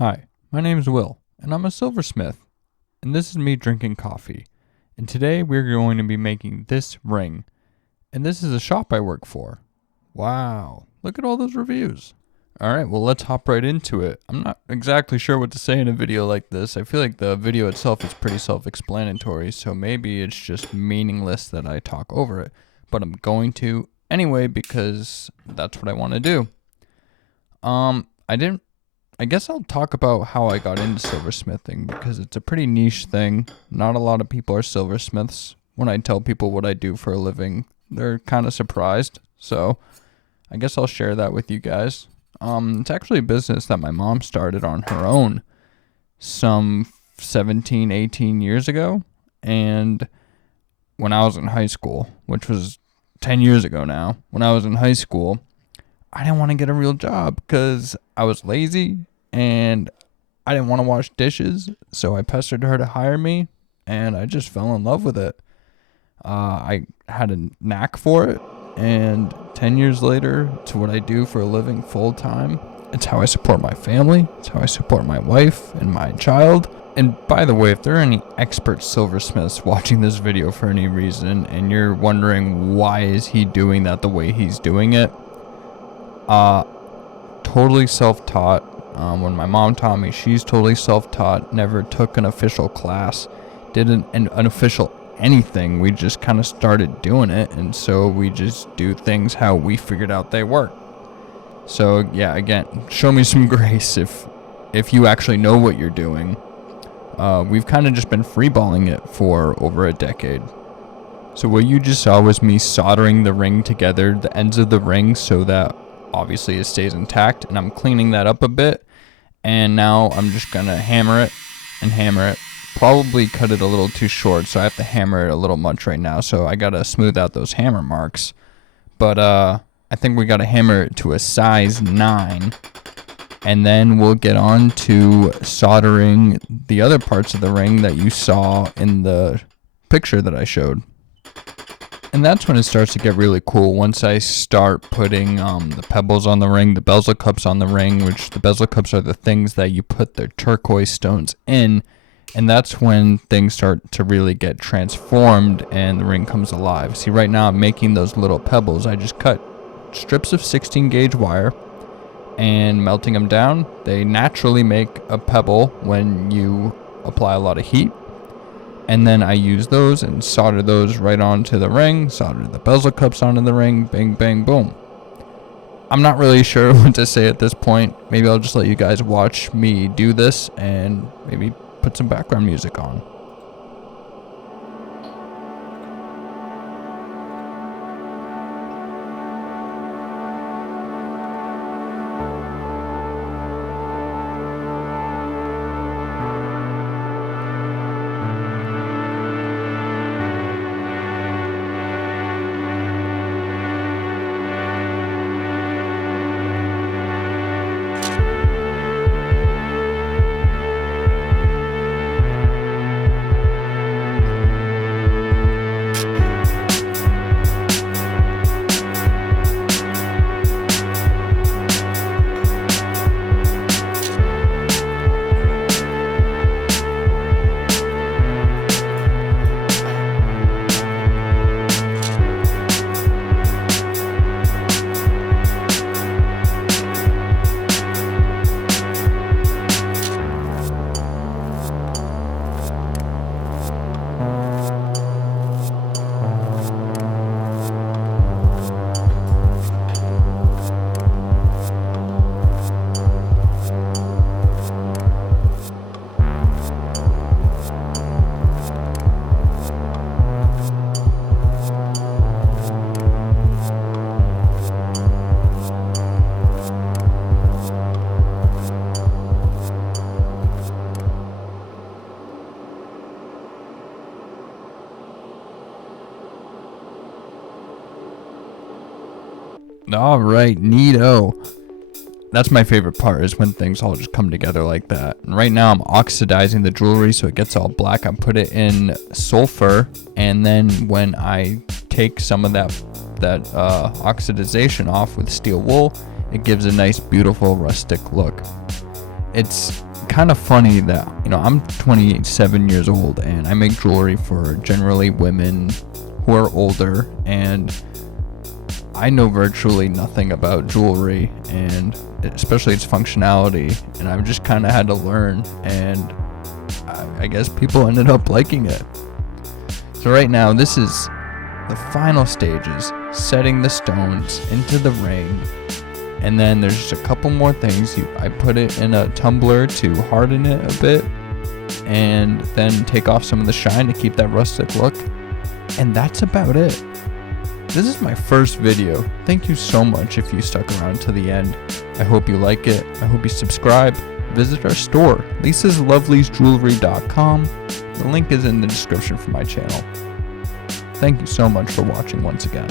Hi, my name is Will, and I'm a silversmith, and this is me drinking coffee. And today we're going to be making this ring, and this is a shop I work for. Wow, look at all those reviews. Alright, well let's hop right into it. I'm not exactly sure what to say in a video like this. I feel like the video itself is pretty self-explanatory, so maybe it's just meaningless that I talk over it. But I'm going to anyway because that's what I want to do. I guess I'll talk about how I got into silversmithing because it's a pretty niche thing. Not a lot of people are silversmiths. When I tell people what I do for a living, they're kind of surprised. So I guess I'll share that with you guys. It's actually a business that my mom started on her own some 17, 18 years ago. And when I was in high school, which was 10 years ago now, when I was in high school, I didn't want to get a real job because I was lazy and I didn't want to wash dishes. So I pestered her to hire me and I just fell in love with it. I had a knack for it, and 10 years later, it's what I do for a living full time. It's how I support my family. It's how I support my wife and my child. And by the way, if there are any expert silversmiths watching this video for any reason and you're wondering why is he doing that the way he's doing it, totally self-taught. When my mom taught me, she's totally self-taught, never took an official class, didn't an official anything. We just kind of started doing it, and so we just do things how we figured out they work. So yeah, again, show me some grace if you actually know what you're doing. We've kind of just been freeballing it for over a decade. So what you just saw was me soldering the ring together, the ends of the ring, so that obviously it stays intact, and I'm cleaning that up a bit, and now I'm just gonna hammer it and hammer it. Probably cut it a little too short, so I have to hammer it a little much right now, so I gotta smooth out those hammer marks. But I think we gotta hammer it to a size 9, and then we'll get on to soldering the other parts of the ring that you saw in the picture that I showed. And that's when it starts to get really cool. Once I start putting the pebbles on the ring, the bezel cups on the ring, which the bezel cups are the things that you put the turquoise stones in, and that's when things start to really get transformed and the ring comes alive. See, right now I'm making those little pebbles. I just cut strips of 16 gauge wire and melting them down. They naturally make a pebble when you apply a lot of heat. And then I use those and solder those right onto the ring, solder the bezel cups onto the ring, bang, bang, boom. I'm not really sure what to say at this point. Maybe I'll just let you guys watch me do this and maybe put some background music on. All right, neato. That's my favorite part, is when things all just come together like that. And right now I'm oxidizing the jewelry so it gets all black. I put it in sulfur, and then when I take some of that oxidization off with steel wool, it gives a nice, beautiful, rustic look. It's kind of funny that, I'm 27 years old and I make jewelry for generally women who are older, and I know virtually nothing about jewelry, and especially its functionality, and I've just kind of had to learn, and I guess people ended up liking it. So right now, this is the final stages, setting the stones into the ring, and then there's just a couple more things. I put it in a tumbler to harden it a bit, and then take off some of the shine to keep that rustic look, and that's about it. This is my first video. Thank you so much if you stuck around to the end. I hope you like it. I hope you subscribe. Visit our store, lisasloveliesjewelry.com. The link is in the description for my channel. Thank you so much for watching once again.